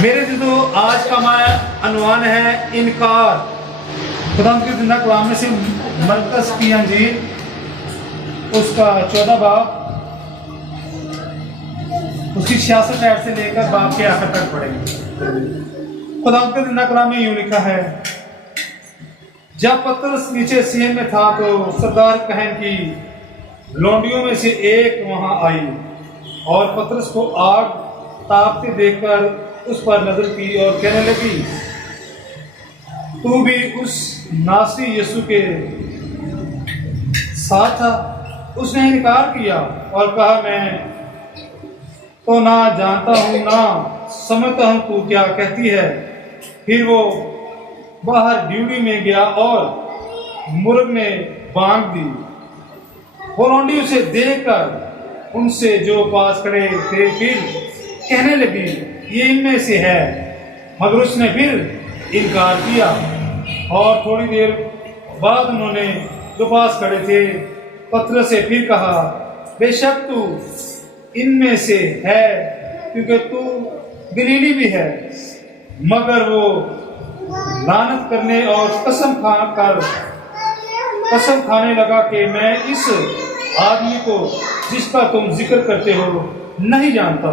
मेरे जो आज का हमारा अनुमान है इनकार। खुदा के जिंदा कलाम में से मरकज की अंजील उसका 14 बाब उसकी 66 ऐड से लेकर बाब के आखिर तक पढ़ेंगे। खुदा के जिंदा कलाम में यूं लिखा है, जब पतरस नीचे सीन में था तो सरदार कहन की लौंडियों में से एक वहां आई और पतरस को आग तापते देखकर उस पर नजर की और कहने लगी, तू भी उस नासरी यीशु के साथ था। उसने इनकार किया और कहा, मैं तो ना जानता हूं ना समझता हूं तू क्या कहती है। फिर वो बाहर ड्यूटी में गया और मुर्ग ने बांध दी। वो लौंडी उसे देखकर उनसे जो पास खड़े थे फिर कहने लगी, ये इनमें से है। मगर उसने फिर इनकार किया और थोड़ी देर बाद उन्होंने जो पास खड़े थे पतरस से फिर कहा, बेशक तू इनमें से है क्योंकि तू गलीली भी है। मगर वो लानत करने और कसम खाने लगा कि मैं इस आदमी को जिसका तुम जिक्र करते हो नहीं जानता।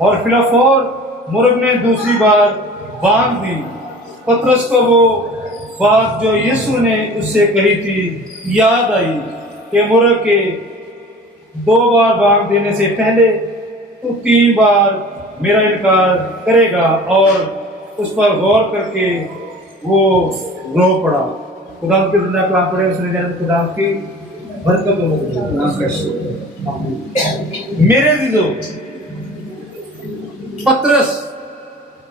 और फिलहाल मुर्ग ने दूसरी बार बांध दी। पतरस को वो बात जो यीशु ने उससे कही थी याद आई कि मुर्ग के 2 बार बांध देने से पहले तू 3 बार मेरा इनकार करेगा। और उस पर गौर करके वो रो पड़ा। खुदा के जिंदा कलाम पढ़े, उसने जाने खुदा की बरकत हो। मेरे दिलो पतरस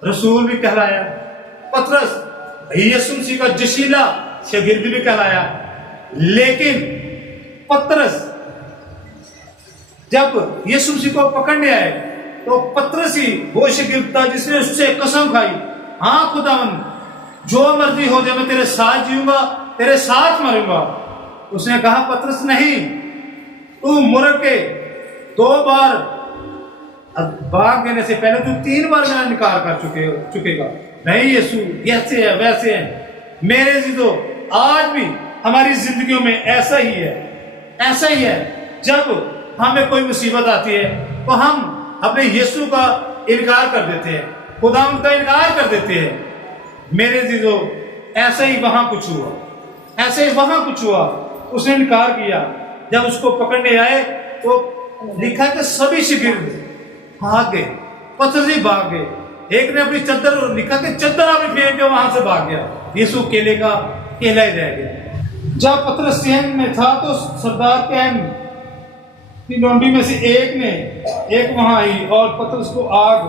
रसूल भी कहलाया, पतरस यीशु मसीह का जशीला शागिर्द भी कहलाया। लेकिन पतरस जब यीशु मसीह को पकड़ने आए तो पतरस ही वो शागिर्द था जिसने उससे कसम खाई, हाँ खुदावन जो मर्जी हो जाए मैं तेरे साथ जीऊंगा, तेरे साथ मरूंगा। उसने कहा, पतरस नहीं, तू मुर्ग के 2 बार बांध देने से पहले तू 3 बार मेरा इनकार कर चुकेगा। नहीं यीशु, ऐसे है वैसे है। मेरे जीजो आज भी हमारी जिंदगियों में ऐसा ही है। जब हमें कोई मुसीबत आती है तो हम अपने यीशु का इनकार कर देते हैं, खुदा उनका इनकार कर देते हैं। मेरे जीजो ऐसा ही वहां कुछ हुआ, उसने इनकार किया। जब उसको पकड़ने आए तो लिखा कि सभी शागिर्द भाग गए, पतरस भी भाग गए। एक ने अपनी चद्दर, लिखा कि चद्दर अपनी फेंक के वहां से भाग गया। यीशु अकेला ही रह गया। जब पतरस सेन में था तो सरदार कहन की लौंडी में से एक वहां आई और पतरस को आग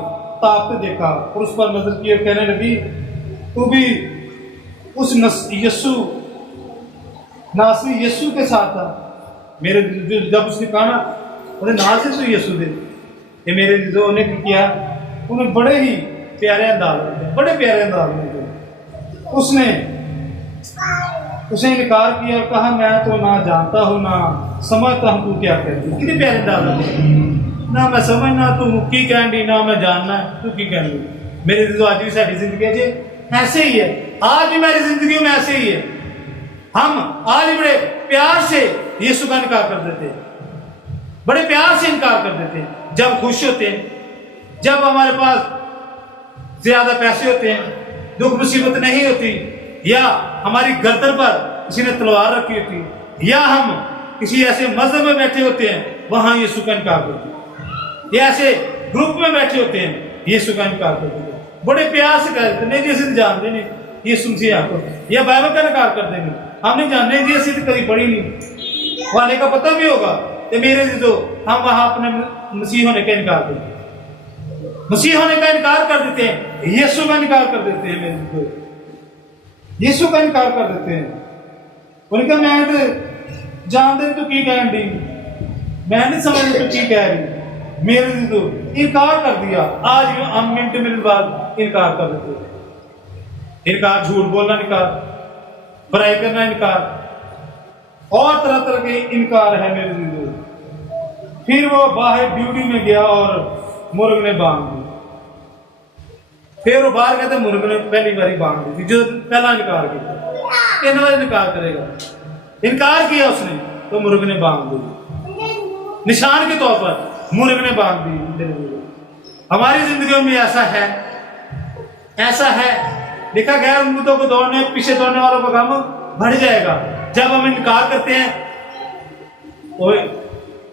तापते देखा और उस पर नजर की और कहने लगी, तू भी उस नासरी यीशु के साथ था। मेरे जब उसने कहा ना उन्हें नासरी तो यीशु दे, ये मेरे जो उन्हें किया, उन्हें बड़े प्यारे अंदाज में उसने इनकार किया और कहा, मैं तो ना जानता हूं ना समझता हूं तू क्या कहती। कितने प्यारे अंदाज में, ना मैं समझना तू की कहनी, ना मैं जानना तू की कहनी। मेरे जो आज भी सारी जिंदगी ऐसे ही है, आज भी मेरी जिंदगी में ऐसे ही है। हम आज भी बड़े प्यार से यीशु का इनकार कर देते हैं, बड़े प्यार से इनकार कर देते हैं। जब खुश होते हैं, जब हमारे पास ज्यादा पैसे होते हैं, दुख मुसीबत नहीं होती, या हमारी गर्दन पर किसी ने तलवार रखी होती, या हम किसी ऐसे मजहब में बैठे होते हैं वहां यीशु का इनकार करते हैं, या ऐसे ग्रुप में बैठे होते हैं यीशु का इनकार करते हैं। बड़े प्यार से कहते नहीं जैसे जानते नहीं यीशु मसीह आपको, या बाइबल का इनकार कर देंगे, हम नहीं जानते जी ऐसी तो कभी पढ़ी नहीं, वाले का पता भी होगा। तो मेरे जो हम वहां अपने मसीह होने का इनकार करते हैं, मसीह होने का इनकार कर देते हैं, यीशु का इनकार कर देते हैं। मेरे जो यीशु का इनकार कर देते हैं, उनका मैं तो जानते तो की कह रही, मैं नहीं समझ तो की कह रही। मेरे जो इनकार कर दिया, आज हम मिनट बाद इनकार कर देते हैं। इनकार, झूठ बोलना इनकार, बुराई करना इनकार, और तरह तरह के इनकार है मेरे जीजो। फिर वो बाहर ड्यूटी में गया और मुर्ग ने बांध दी। फिर वो बाहर कहते मुर्ग ने पहली बारी बांध दी थी, जो पहला इनकार किया 3 बार इनकार करेगा। इनकार किया उसने तो मुर्ग ने बांध दी, निशान के तौर पर मुर्ग ने बांध दी। हमारी जिंदगियों में ऐसा है, ऐसा है। देखा गया उम्मीदों को दौड़ने पीछे दौड़ने वालों का काम बढ़ जाएगा। जब हम इनकार करते हैं वो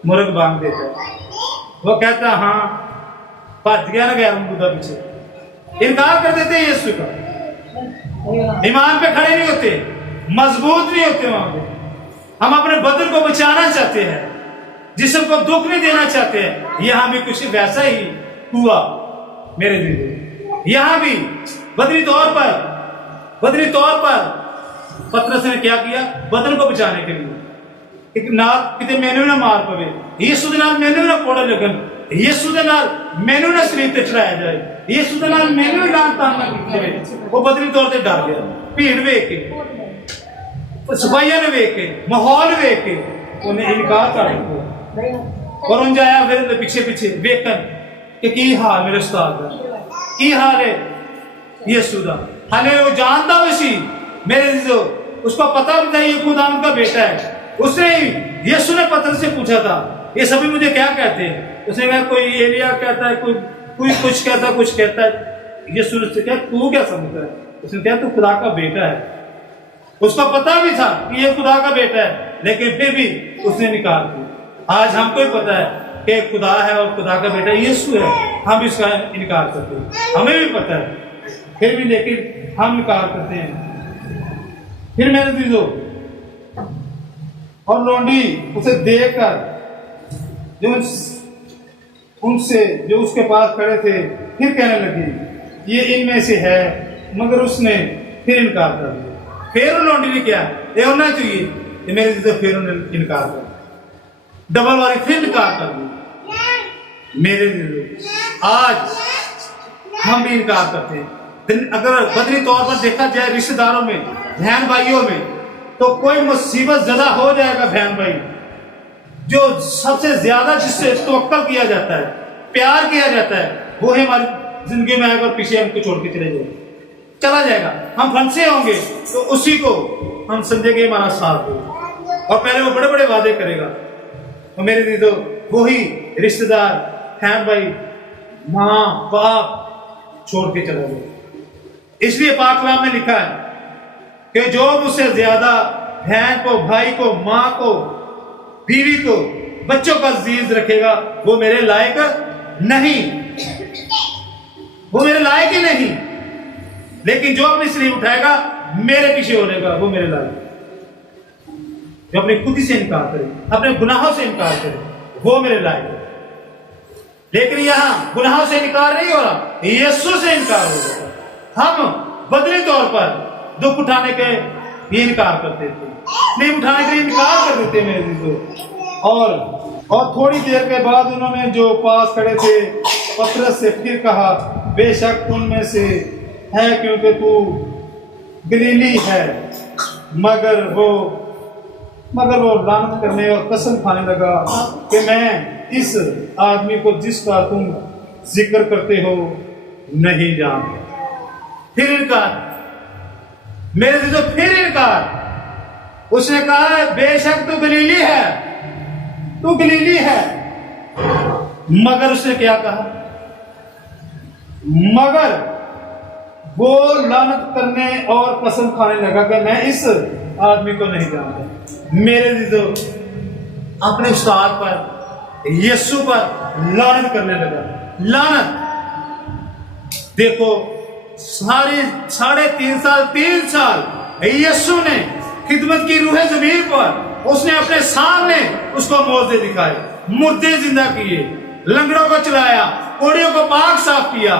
मुर्ग बांध देता है, वो कहता है हाँ भज गया ना गैर मुद्दा पीछे। इनकार कर देते हैं यीशु का, ईमान पे खड़े नहीं होते, मजबूत नहीं होते वहां पे। हम अपने बदन को बचाना चाहते हैं, जिस्म को दुख नहीं देना चाहते हैं। यहां भी कुछ वैसा ही हुआ मेरे दिल। यहां भी बदनी तौर पर पतरस ने क्या किया, बदन को बचाने के लिए एक नाक किते मैनू ना मार पवे, यीशु दे नाल मैनू ना कोड़े लगन, यीशु दे नाल मैनू ना शरीर ते चढ़ाया जाए, यीशु दे नाल मैनू लान तान ना कीती जाए। वो बदनी तौर ते डर गया, भीड़ वेख के, सिपाहियों ने वेख के, माहौल वेख के उन्हें इनकार कर दिया। और उन जाया फिर पीछे पीछे वेखन कि की हाल मेरे उस्ताद का, की हाल है यीशु दा। हाले वो जानता भी सी मेरे जो उसको पता भी था ये खुदावंद का बेटा है। उसने यीशु ने पतरस से पूछा था ये सभी मुझे क्या कहते हैं। उसने कहा कोई एलिया कहता है, कोई कुछ कहता है। यीशु ने कहा तू क्या समझता है? उसने कहा तू खुदा का बेटा है। उसको पता भी था कि ये खुदा का बेटा है, लेकिन फिर भी उसने इनकार किया। आज हमको ही पता है कि खुदा है और खुदा का बेटा यीशु है, हम इसका इनकार करते हैं। हमें भी पता है, फिर भी लेकिन हम इनकार करते हैं। फिर मेरे दीदो और लोंडी उसे देखकर जो उसके पास खड़े थे फिर कहने लगी ये इनमें से है, मगर उसने फिर इनकार कर दिया। फिर उन लोंडी ने क्या ये होना चाहिए ये मेरे दीदो, फिर उन्होंने इनकार कर दिया, डबल वाली फिर इनकार कर दिया। मेरे दीदो आज हम भी इनकार करते हैं। अगर बदनी तौर पर देखा जाए रिश्तेदारों में, बहन भाइयों में, तो कोई मुसीबत ज्यादा हो जाएगा बहन भाई, जो सबसे ज्यादा जिससे तवक्कल किया जाता है, प्यार किया जाता है, वो है हमारी जिंदगी में आएगा और पीछे हमको छोड़ के चला जाएगा। हम फंसे होंगे तो उसी को हम समझेंगे हमारा साथ हो, और पहले वो बड़े बड़े वादे करेगा। तो मेरे दीदो वही रिश्तेदार, बहन भाई, माँ बाप छोड़ के चला गया। इसलिए पाक कलाम में लिखा है कि जो मुझसे ज्यादा बहन को, भाई को, मां को, बीवी को, बच्चों का अजीज रखेगा वो मेरे लायक नहीं, वो मेरे लायक ही नहीं। लेकिन जो अपनी स्लीव उठाएगा मेरे पीछे होनेगा वो मेरे लायक। जो अपनी खुदी से इनकार करे, अपने गुनाहों से इनकार करे, वो मेरे लायक है। लेकिन यहां गुनाहों से इनकार नहीं हो रहा, यीशु से इनकार हो रहा है। हम बदली तौर पर दुख उठाने के ये इनकार करते थे, नहीं उठाने के लिए इनकार कर देते मेरे दीदों। और थोड़ी देर के बाद उन्होंने जो पास खड़े थे पतरस से फिर कहा बेशक उनमें से है क्योंकि तू गलीली है। मगर वो लानत करने और कसम खाने लगा कि मैं इस आदमी को जिसका तुम जिक्र करते हो नहीं जानता। फिर इनकार, मेरे दीदों फिर इनकार। उसने कहा बेशक तू गलीली है, तू गलीली है। मगर उसने क्या कहा? मगर वो लानत करने और कसम खाने लगा कि मैं इस आदमी को नहीं जानता। मेरे दीदों अपने उस्ताद पर, यीशु पर लानत करने लगा। लानत देखो साढ़े 3 साल यीशु ने खिदमत की रूहे जमीन पर, उसने अपने सामने उसको मौजे दिखाए, मुर्दे जिंदा किए, लंगड़ों को चलाया, कोड़ियों को पाक साफ किया।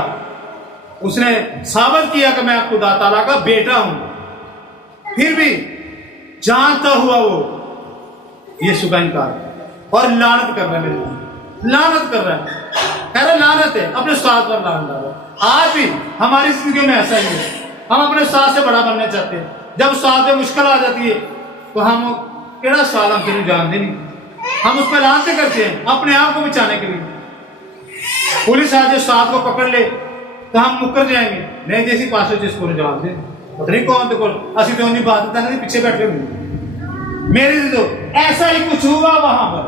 उसने साबित किया कि मैं खुदा ताला का बेटा हूं। फिर भी जानता हुआ वो यीशु का इनकार और लानत कर रहा है, लानत कर रहा है, कह रहा लानत है, अपने उस्ताद पर लानत डाल रहा है। आज भी हमारी जिंदगी में ऐसा ही है, हम अपने उस्ताद से बड़ा बनना चाहते हैं। जब उस्ताद में मुश्किल आ जाती है तो हम केड़ा साल हम तेन जानते नहीं, हम उस पर लानतें करते हैं अपने आप को बचाने के लिए। पुलिस आज उस्ताद को पकड़ ले तो हम मुकर जाएंगे। नहीं जैसी पास जिसको जवाब दे पता नहीं कौन तो असि तो नहीं बात नहीं पीछे बैठे हुए। मेरे तो ऐसा ही कुछ हुआ वहां पर,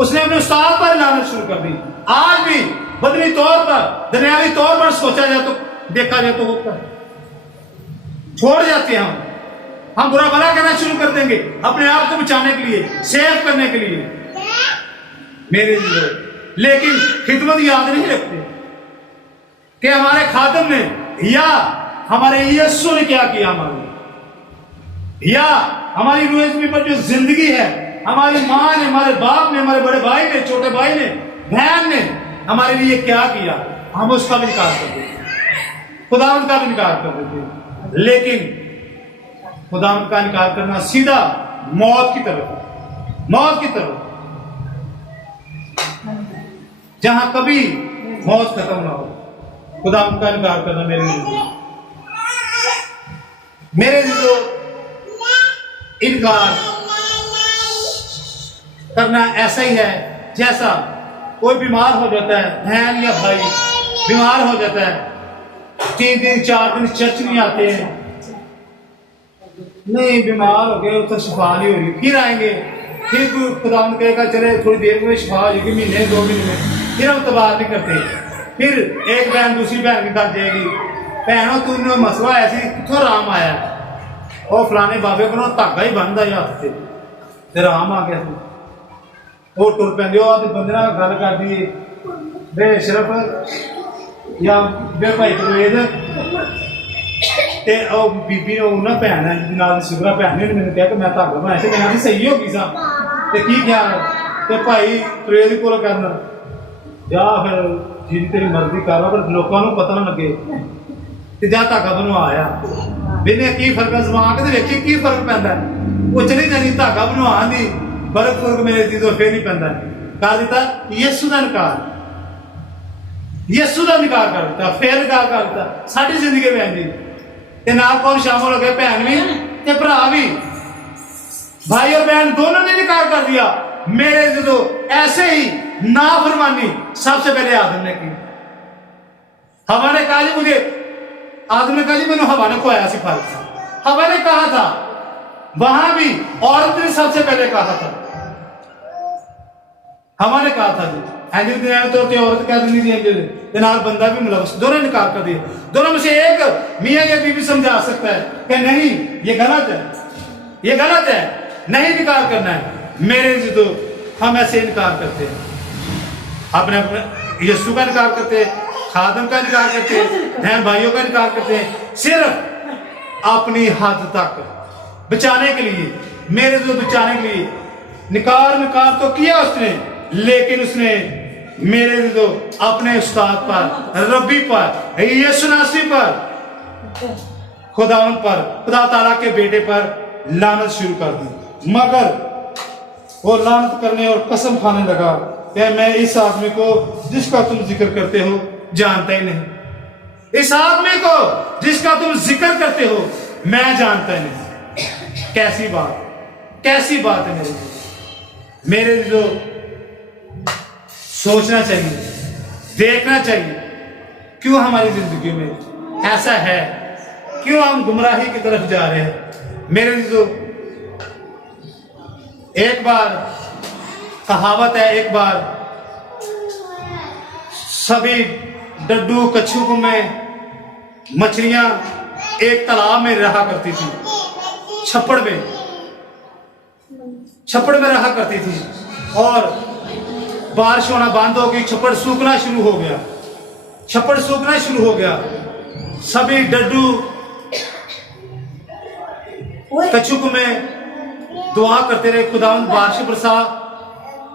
उसने अपने उस्ताद पर लानत शुरू कर दी। आज भी बदली तौर पर, दुनियावी तौर पर सोचा जाए तो, देखा जाए तो होता है, छोड़ जाते हैं हम बुरा भला करना शुरू कर देंगे अपने आप को बचाने के लिए, सेव करने के लिए मेरे लिए। लेकिन खिदमत याद नहीं रखते कि हमारे खादिम ने या हमारे यीशु ने क्या किया हमारे, या हमारी रूह ज़मीन पर जो जिंदगी है, हमारी माँ ने, हमारे बाप ने, हमारे बड़े भाई ने, छोटे भाई ने, बहन ने हमारे लिए क्या किया, हम उसका भी इनकार कर देते, खुदावंद का भी इनकार कर देते। लेकिन खुदावंद का इनकार करना सीधा मौत की तरफ, मौत की तरफ, जहां कभी मौत खत्म ना हो। खुदावंद का इनकार करना मेरे लिए इनकार करना ऐसा ही है जैसा कोई बीमार हो जाता है, बहन या भाई बीमार हो जाता है, 3 दिन 4 दिन चर्च नहीं आते हैं, नहीं बीमार हो गए तो शिफा नहीं हो रही, फिर आएंगे, फिर खुदावंद कहेगा चले थोड़ी देर में शिफा हो जाएगी, महीने 2 महीने में, फिर हम तबाह नहीं करते। फिर एक बहन दूसरी बहन के घर जाएगी, भैनों तूने मसला ऐसी कितों राम आया, और फलाने बाबे को धागा ही बंद आया हाथ से ते राम आ गया, वो टुर पैंदे बंदे नाल गल करदी बे सिर्फ या बे भाई प्रवेद ते ओ बीबी उन्हें भैन है नाल शिवरा भैन ने मैंने कहा कि मैं धागा बनाया ते मैं सही हो गई सा ते की ख्याल ते भाई प्रवेद कोल करना जा फिर जिन्नी तेरी मर्जी कर ला पर लोगों को पता ना लगे ते जा धागा बनवाया बिने की फर्क जमाक दे विच की फर्क पैंदा वो चली जानी धागा बनवाण दी फर्क फर्क मेरे चीजों फिर नहीं पैंदा कर दिता यीशु दा इनकार, यीशु दा इनकार कर दिता, फिर इनकार कर दिता साडी जिंदगी में जी ते नाल कौन शामिल हो गए, भैन भी ते भरा भी, भाई और बहन दोनों ने इनकार कर दिया। मेरे जो ऐसे ही नाफरमानी सबसे पहले आदम ने की, हवा ने कहा जी मुझे, आदम ने कहा जी मैंने हवा ने खोया सी फल, हवा ने कहा था, वहां भी औरत ने सबसे पहले कहा था, हवा ने कहा था जी एंजल दुनिया में तो औरत कह दी थी नाल बंदा भी मुलवस, दोनों ने इनकार कर दिया। दोनों में से एक मियां या बीवी समझा सकता है कि नहीं ये गलत है, ये गलत है, नहीं इनकार करना है। मेरे जो हम ऐसे इनकार करते हैं, अपने अपने यीशु का इनकार करते हैं, खादम का इनकार करते हैं, बहन भाइयों का इनकार करते हैं, सिर्फ अपनी हद तक बचाने के लिए, मेरे जो बचाने के लिए निकार तो किया उसने, लेकिन उसने मेरे जो अपने उस्ताद पर, रब्बी पर, यीशु नासरी पर, खुदावंद पर, खुदा ताला के बेटे पर लानत शुरू कर दी। मगर वो लानत करने और कसम खाने लगा कि मैं इस आदमी को जिसका तुम जिक्र करते हो जानता ही नहीं, इस आदमी को जिसका तुम जिक्र करते हो मैं जानता ही नहीं। कैसी बात, कैसी बात है मेरे जो सोचना चाहिए, देखना चाहिए, क्यों हमारी जिंदगी में ऐसा है, क्यों हम गुमराही की तरफ जा रहे हैं। मेरे जो एक बार कहावत है, एक बार सभी डड्डू कछुओं में मछलियां एक तालाब में रहा करती थी, छप्पड़ में रहा करती थी, और बारिश होना बंद हो गई, छप्पड़ सूखना शुरू हो गया, छप्पड़ सूखना शुरू हो गया। सभी डड्डू कछुक में दुआ करते रहे, खुदावंद बारिश बरसा,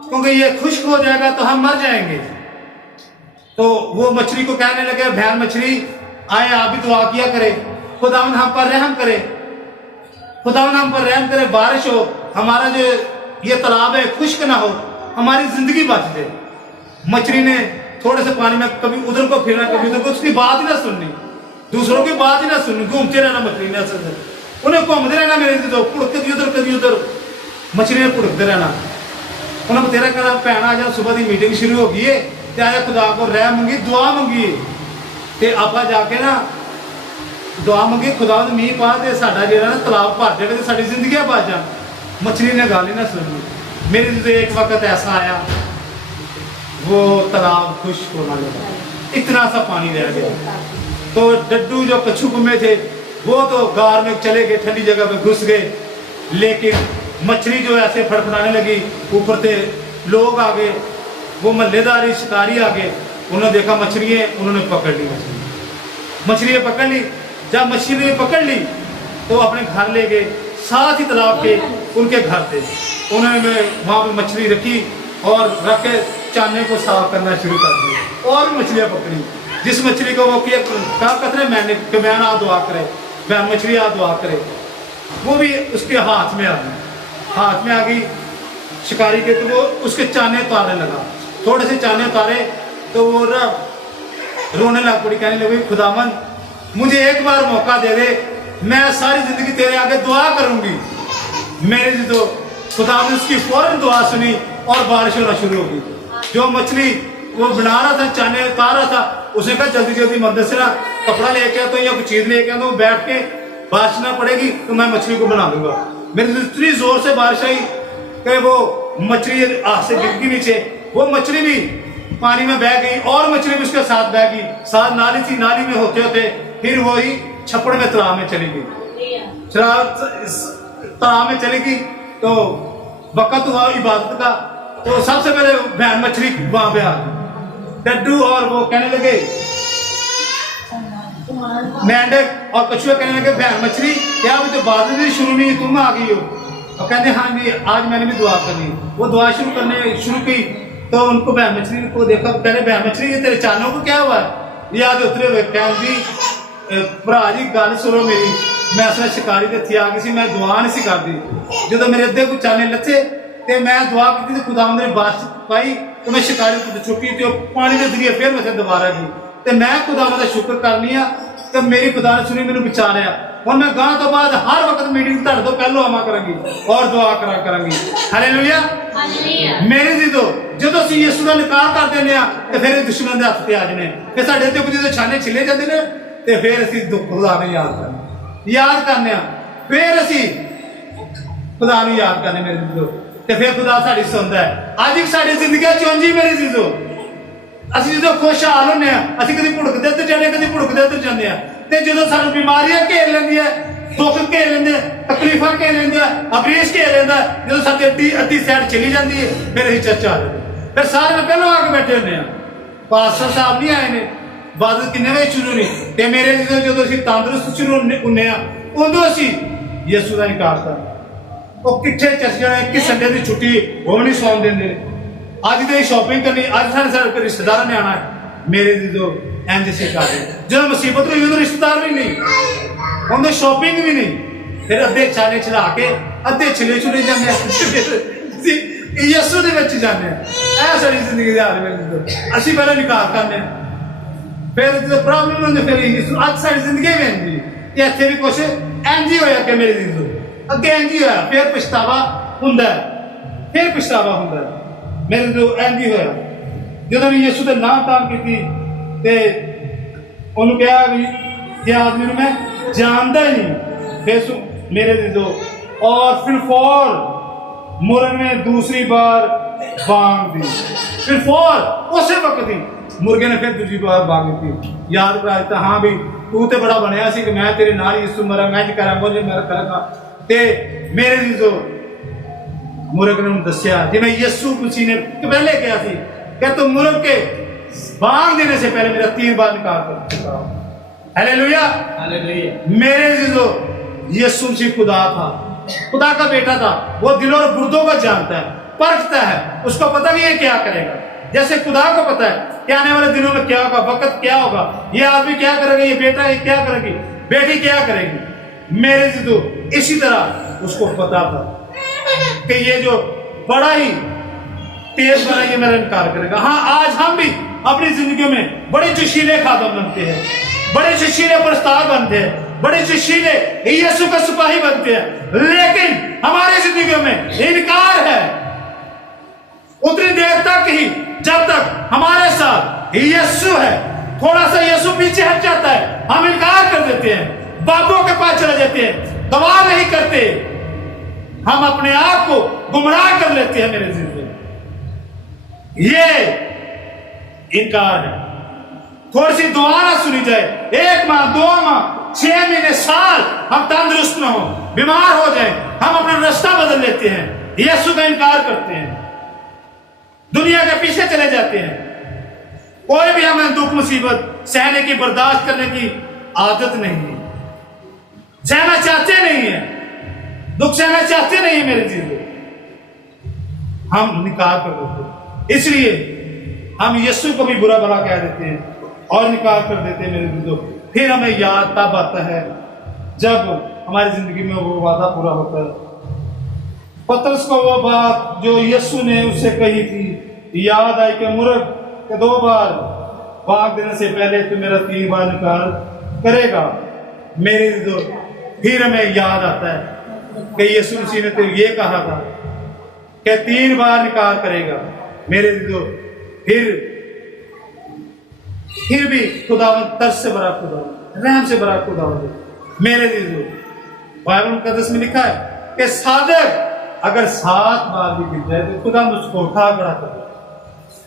क्योंकि ये खुश्क हो जाएगा तो हम मर जाएंगे। तो वो मछली को कहने लगे, बहन मछली आए आप भी दुआ किया करे, खुदावंद हम पर रहम करे, खुदावंद हम पर रहम करे, बारिश हो, हमारा जो ये तालाब है खुश्क ना हो, हमारी जिंदगी बच जाए। मछली ने थोड़े से पानी में कभी उधर को फिरना, कभी उधर को, उसकी बात ही ना सुननी, दूसरों की बात ही ना सुननी, घूमते रहना मछली ने, असल में उन्हें घूमते रहना, मेरे तो कभी उधर मछली ने भुड़कते रहना। उन्हें बतेरा कहना भैन आ जाओ, सुबह की मीटिंग शुरू हो गई है, आया खुदा को रह मंगी, दुआ मंगी, ਤੇ ਆਪਾਂ ਜਾ ਕੇ ਨਾ दुआ मंगी खुदा मीह पा तो साडा जो ना तलाब भर जाए तो साडी जिंदगी बच जाए। मछली ने गल ही ना सुनी। मेरे तो एक वक्त ऐसा आया वो तालाब खुश्क होना लगा, इतना सा पानी रह गया। तो डड्डू जो कछू गुम्मे थे वो तो गार में चले गए, ठंडी जगह पे घुस गए, लेकिन मछली जो ऐसे फड़फड़ाने लगी, ऊपर से लोग आ गए, वो महल्लेदारी शिकारी आ गए, उन्होंने देखा मछली है, उन्होंने पकड़ ली मछली पकड़ ली। जब मछली ने पकड़ ली तो अपने घर ले गए, साथ ही तालाब के उनके घर थे, उन्होंने वहाँ पे मछली रखी और रख के चाने को साफ करना शुरू कर दिया और मछलियाँ पकड़ी। जिस मछली को वो किया कहा कतरे मैंने कि बहन आ दुआ करे, बहन मछली आ दुआ करे, वो भी उसके हाथ में आ गई, हाथ में आ गई शिकारी के। तो वो उसके चाने उतारने लगा, थोड़े से चाने उतारे तो वो रोने लग पड़ी, कहने लगी खुदावन मुझे एक बार मौका दे दे, मैं सारी जिंदगी तेरे आगे दुआ करूंगी। मेरे जी तो खुदा ने उसकी फौरन दुआ सुनी और बारिश होना शुरू हो गई। जो मछली वो बना रहा था, चाने उतार रहा था, उसने कहा जल्दी जल्दी मदद से ना कपड़ा लेके आ तो या कुछ चीज लेके आ तो बैठ के बारिश ना पड़ेगी तो मैं मछली को बना दूंगा। मेरी इतनी जोर से बारिश आई कि वो मछली हाथ से गिर गई नीचे, वो मछली भी पानी में बह गई और मछली भी उसके साथ बह गई। साथ नाली थी, नाली में होते होते फिर वही छप्पड़ में तालाब में चली गई, तालाब में चली गई। तो वक़्त हुआ इबादत का, तो सबसे पहले बहन मछली वहां पे आ गई। डड्डू और वो कहने लगे, मेंढक और कछुआ कहने लगे बहन मछली क्या अभी तो बात नहीं शुरू नहीं, तुम आ गई हो। और कहते हाँ जी आज मैंने भी दुआ करनी। वो दुआ शुरू की तो उनको बहन मछली को देखा, कहने बहन मछली ये तेरे चानों को क्या हुआ, याद उतरे हुए कहती भरा जी गल सुनो मेरी, मैं असला शिकारी ते थी आ गई सी, मैं दुआ नहीं सी करती। जो मेरे अद्धे को चाने लथे ते मैं दुआ की तो खुदा ने बारिश पाई तो मैं शिकारी को चुकी तो पानी के जरिए फिर मैं दोबारा गई तो मैं खुदा का शुक्र करनी आ तो मेरी खुदा ने सुनी, मैंने बचा लिया। और मैं गांह तो बाद हर वक्त मीटिंग धड़ तो पहलों आवा करांगी और दुआ करा करांगी। हालेलुया। मेरे जी तो जो असं यीशु का निकार कर देने तो फिर दुश्मन के हथ से आ जाने, फिर साढ़े तो जो छाने छिले जाते हैं तो फिर असी खुदा ने याद करने, फिर असी खुदा ने याद करने मेरे जीजो, तो फिर खुदा साड़ी सुनता है। अज एक साड़ी जिंदगी चौंजी मेरे जीजो, असं जो खुशहाल होने असं कभी भुड़कते इधर जाने, कभी भुड़कते इधर जाने, तो जो सानू बीमारियां घेर लेंदी है, दुख घेर लेंदे, तकलीफा घेर लेंदे, अबरीश घेर लेंदा, जो साडी अद्धी साइड चली जाती है फिर असीं चर्च आ जाते, फिर सारे पहलों आके बैठे होंगे। पास्टर साहब नहीं आए ने, बादल किन्ने बजे शुरू नहीं, तो मेरे जो असीं तंदुरुस्त शुरू होंगे उदों असीं यीशु का इनकार करना। वो किट्ठे चर्च जाने, कि संडे की छुट्टी वो नहीं सौन देंगे, अज तो शॉपिंग करनी, अज सारे रिश्तेदार ने आना, मेरे जो इंज से कर जो मुसीबत हुई उदों रिश्तेदार भी नहीं, उन्हें शॉपिंग भी नहीं, फिर अद्धे छाले चढ़ा के अद्धे छिले छुले जाने यीशु दे जाने। ऐ सारी जिंदगी हाल में असीं पहले निकाल करने, फिर जो प्रॉब्लम होंगे फिर अज सारी जिंदगी भी इंजी, इत्थे भी कुछ इंज ही होया कि मेरे जीजो अगे इंज ही होया, फिर पछतावा हुंदा है, फिर पछतावा हुंदा है। मेरे जो इंज ही होया जो यीशु के नाम ताम की उन्होंने कहा भी कि आदमी मैं जानता ही नहीं, फिर मेरे जीजो और फिर फौर मुर्ग ने दूसरी बार बांग दी, फिर फौर उस वक्त ही मुर्गे ने फिर दूसरी बार बांग दी। याद करा दिता हाँ भी तू तो बड़ा बनया सी कि मैं तेरे नाल यीशु मरा, मैं करा मुझे मेरा करेगा। ते मेरे जीजो मुर्ग ने दसिया जिवें यीशु मसीह ने पहले कहा सी कि तू मुर्ग के बांग देने से पहले मेरा 3 बार निकाल कर चुका। हालेलुया। मेरे जीजो यीशु मसीह खुदा था, खुदा का बेटा था, वो दिलों और गुर्दों को जानता है, परखता है, उसको पता भी है क्या करेगा। जैसे खुदा को पता है कि आने वाले दिनों में क्या होगा, वक्त क्या होगा, ये आदमी क्या करेगा, ये बेटा ये क्या करेगी, बेटी क्या करेगी। मेरे जीजो इसी तरह उसको पता था कि ये जो बड़ा ही तेज बना ये मेरा इनकार करेगा। हाँ आज हम भी अपनी जिंदगी में बड़े जोशीले खादम बनते हैं, बड़े जोशीले प्रस्ताव बनते हैं, बड़े जोशीले यीशु का सिपाही बनते हैं, लेकिन हमारी जिंदगी में इनकार है उतनी देर तक ही जब तक हमारे साथ यीशु है। थोड़ा सा यीशु पीछे हट लेते हैं, गवाह नहीं करते, हम अपने आप को गुमराह कर लेते हैं। मेरे जिंदगी ये इनकार है। थोड़ी सी दुआ ना सुनी जाए, 1 माह 2 माह 6 महीने साल हम तंदुरुस्त न हो, बीमार हो जाए, हम अपना रास्ता बदल लेते हैं, यीशु का इनकार करते हैं, दुनिया के पीछे चले जाते हैं। कोई भी हमें दुख मुसीबत सहने की, बर्दाश्त करने की आदत नहीं है, सहना चाहते नहीं है, दुख सहना चाहते नहीं है। मेरे जीवन हम निकाल कर देते हैं, इसलिए हम यीशु को भी बुरा भला कह देते हैं और निकाल कर देते हैं। मेरे जीवन फिर हमें याद तब आता है जब हमारी जिंदगी में वो वादा पूरा होता है। पतरस को वो बात जो यीशु ने उससे कही थी याद आई कि मूर्ख, कि 2 बार भाग देने से पहले तू मेरा 3 बार निकाल करेगा। मेरे जो फिर हमें याद आता है कि यीशु मसीह ने तो ये कहा था कि 3 बार निकाल करेगा। मेरे जो फिर भी खुदावंद तरस से बड़ा खुदावंद, रहम से बड़ा खुदावंद। मेरे जो बाइबल मुकद्दस में लिखा है कि सादिक अगर 7 बार भी गिर जाए तो खुदा मुझको उठा खड़ा कर।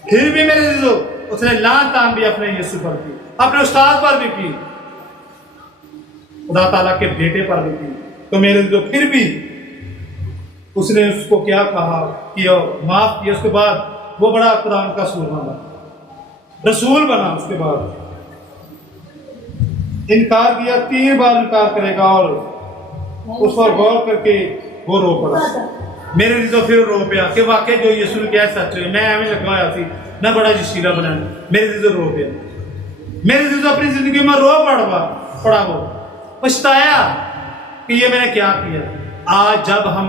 फिर भी मेरे जो उसने लान तान भी अपने यीशु पर की, अपने उस्ताद पर भी की, खुदा ताला के बेटे पर भी की। तो मेरे जो फिर भी उसने उसको क्या कहा, किया, माफ किया। उसके बाद वो बड़ा कुरान का रसूल बना। उसके बाद इनकार किया, 3 बार इनकार करेगा और उस पर गौर करके वो रो पड़ा। मेरे लिए तो फिर रो पिया कि वाकई जो यीशु ने क्या सच है। मैं एवं लगवाया थी, मैं बड़ा जशीला बना। मेरे लिए तो रो पिया, मेरे लिए तो अपनी जिंदगी में रो पड़ा वो पछताया कि ये मैंने क्या किया। आज जब हम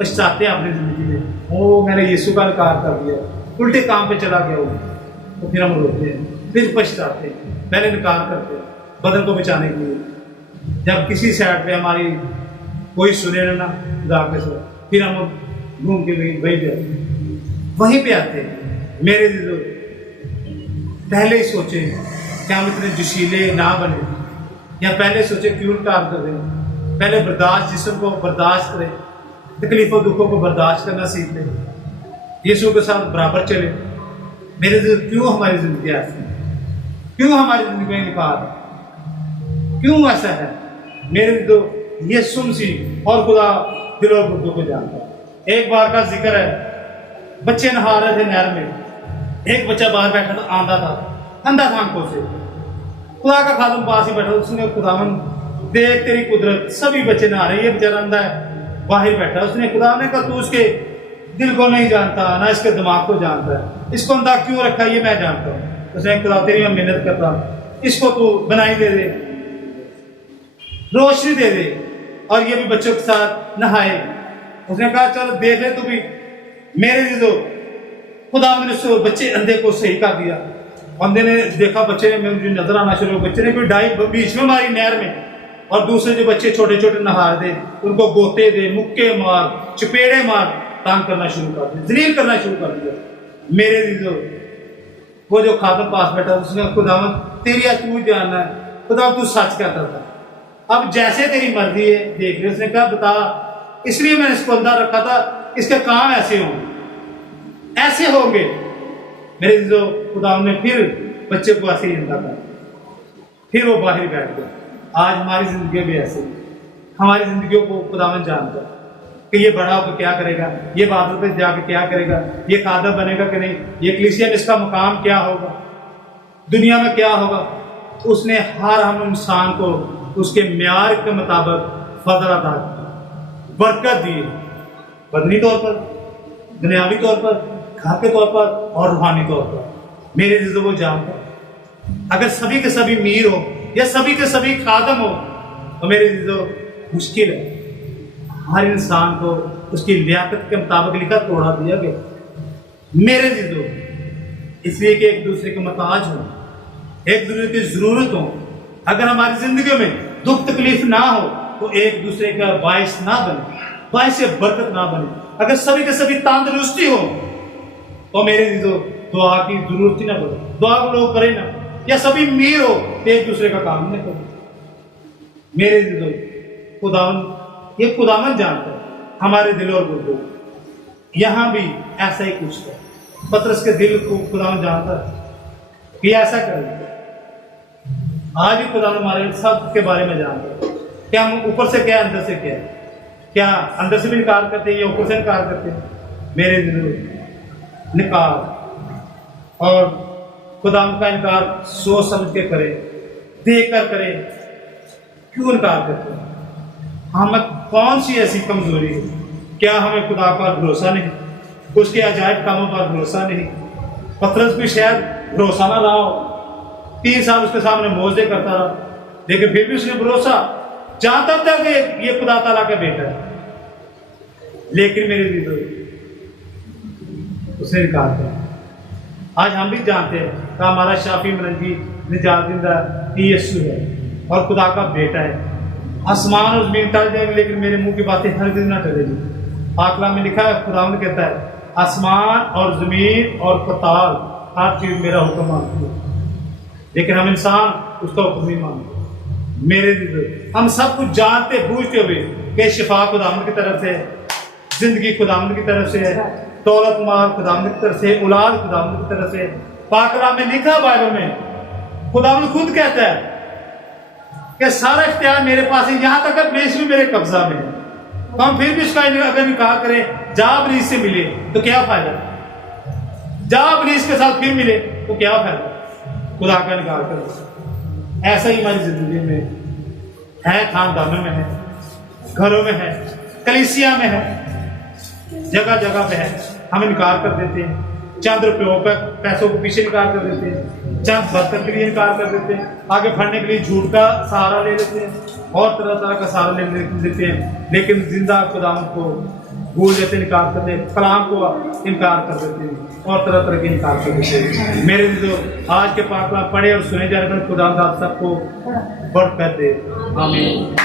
पछताते हैं अपनी जिंदगी में, ओ मैंने यीशु का इनकार कर दिया, उल्टे काम पे चला गया वो, तो फिर हम रोते हैं, फिर पछताते हैं, पहले इनकार करते हैं बदन को बचाने के लिए। जब किसी साइड पे हमारी कोई सुने ना खुदा के साथ, फिर हम घूम के वहीं पे आते हैं। मेरे दिल पहले ही सोचे कि हम इतने जोशीले ना बने, या पहले सोचे क्यों काम कर रहे हैं, पहले बर्दाश्त, जिस्म को बर्दाश्त करें, तकलीफों दुखों को बर्दाश्त करना सीख लें, यीशु के साथ बराबर चले। मेरे दिल क्यों हमारी जिंदगी ऐसी, क्यों हमारी जिंदगी में निकाल, क्यों ऐसा है। मेरे तो यीशु मसीह और खुदा दिलों और बुद्धों को जानता है। एक बार का जिक्र है, बच्चे नहा रहे थे नहर में, एक बच्चा बाहर बैठा था, आंधा था, अंधा था आंखों से। खुदा का खादम पास ही बैठा, उसने खुदावन देख तेरी कुदरत, सभी बच्चे नहा रहे, ये बेचारा अंधा है बाहर बैठा। उसने खुदा ने कहा तू उसके दिल को नहीं जानता, ना इसके दिमाग को जानता है, इसको अंधा क्यों रखा ये मैं जानता हूँ। उसने खुदा तेरी मैं मेहनत करता हूँ, इसको तू बनाई दे दे, रोशनी दे दे, और ये भी बच्चों के साथ नहाए। उसने कहा चलो देख ले तू भी। मेरे लिए तो खुदा ने बच्चे अंधे को सही कर दिया। अंधे ने देखा, बच्चे ने मुझे नजर आना शुरू, बच्चे ने कोई डाई बीच में मारी नहर में, और दूसरे जो बच्चे छोटे छोटे नहा दे उनको गोते दे, मुक्के मार, चपेड़े मार, तंग करना शुरू कर दिया, जलील करना शुरू कर दिया। मेरे लिए तो वो जो खादम पास बैठा उसने खुदा तेरी तू जानना है, खुदा तू सच कहता था, अब जैसे तेरी मर्जी है देख ले। उसने कहा बता, इसलिए मैंने इसको अंदर रखा था, इसके काम ऐसे होंगे, ऐसे होंगे। मेरे जो खुदा ने फिर बच्चे को ऐसे ही अंदर कर, फिर वो बाहर बैठ गया। आज हमारी जिंदगी में ऐसे, हमारी जिंदगियों को खुदावन जानता है कि ये बड़ा होकर क्या करेगा, ये बादल पे जाकर क्या करेगा, ये खादम बनेगा कि नहीं, ये कलीसिया में इसका मुकाम क्या होगा, दुनिया में क्या होगा। उसने हर हम इंसान को उसके म्यार के मुताबिक फजल अता किया, बरकत दी, बदनी तौर पर, दुनियावी तौर पर, घर के तौर पर और रूहानी तौर पर। मेरे लिए वो जानता, अगर सभी के सभी मीर हो या सभी के सभी खादम हो तो मेरे लिए तो मुश्किल है। हर इंसान को उसकी लियाकत के मुताबिक लिखा तोड़ा दिया गया। मेरे लिए तो इसलिए कि एक दूसरे के मोहताज हो, एक दूसरे की जरूरत हो। अगर हमारी जिंदगी में दुख तकलीफ ना हो तो एक दूसरे का बायस ना बने, बायस से बरकत ना बने। अगर सभी के सभी तंदुरुस्ती हो तो मेरे लिए तो दुआ की जरूरत ही ना पड़े, दुआ को लोग करें ना, या सभी मीर हो तो एक दूसरे का काम नहीं करें। मेरे लिए तो खुदावन ये खुदावन जानता है हमारे दिल और गुर्दों। यहाँ भी ऐसा ही कुछ है, पतरस के दिल को खुदावन जानता है कि ऐसा करें। आज भी खुदावन हमारे सब के बारे में जानता है, क्या हम ऊपर से क्या अंदर से क्या, क्या अंदर से भी इनकार करते हैं या ऊपर से इनकार करते हैं। मेरे दिल निकार और खुदावन का इनकार सोच समझ के करे, देख कर करे, क्यों इनकार करते हैं। हमें कौन सी ऐसी कमजोरी है, क्या हमें खुदा पर भरोसा नहीं, उसके अजायब कामों पर भरोसा नहीं। पतरस भी शायद भरोसा ना रहा हो, 3 साल उसके सामने मौजे करता रहा, लेकिन फिर भी उसने भरोसा, जानता था कि ये खुदा ताला का बेटा है, लेकिन मेरे लिए उसने इनकार किया। आज हम भी जानते हैं कि हमारा शाफी मनजी निजात जिंदा यीशु है और खुदा का बेटा है। आसमान और जमीन टल जाएंगे लेकिन मेरे मुंह की बातें हर दिन ना टलेगी। आकला में लिखा है, खुदावंद कहता है, आसमान और जमीन और पताल हर चीज मेरा हुक्म मानती है, लेकिन हम इंसान उसका हुक्म नहीं मानते। मेरे लिए हम सब कुछ जानते बूझते हुए कि शिफा खुदावंद की तरफ से, जिंदगी खुदावंद की तरफ से है, दौलत माल खुदावंद की तरफ से, औलाद खुदावंद की तरफ से। पाकला में लिखा, बाइबल में खुदावंद खुद कहता है कि सारा इख्तियार मेरे पास है, यहाँ तक प्लेस भी मेरे कब्जा में है। तो हम फिर भी इसका अगर इनकार करें, जा इब्लीस से मिले तो क्या फायदा, जा इब्लीस के साथ फिर मिले तो क्या फायदा, खुदा का इनकार करें। ऐसा ही हमारी जिंदगी में है, खानदानों में है, घरों में है, कलीसिया में है, जगह जगह पे है। हम इनकार कर देते हैं, चंद रुपयों पर पैसों को पीछे इनकार कर देते हैं, चंद बर्तन के लिए इनकार कर देते हैं, आगे बढ़ने के लिए झूठ का सहारा ले लेते हैं और तरह तरह का सहारा ले लेते हैं, लेकिन जिंदा खुदाम को भूल देते, इनकार करते हैं, कलाम को इनकार कर देते हैं और तरह तरह के इनकार कर देते हैं। मेरे जो आज के पाक पढ़े और सुने जा रहे खुदा आप सबको बढ़ कर दे। आमीन।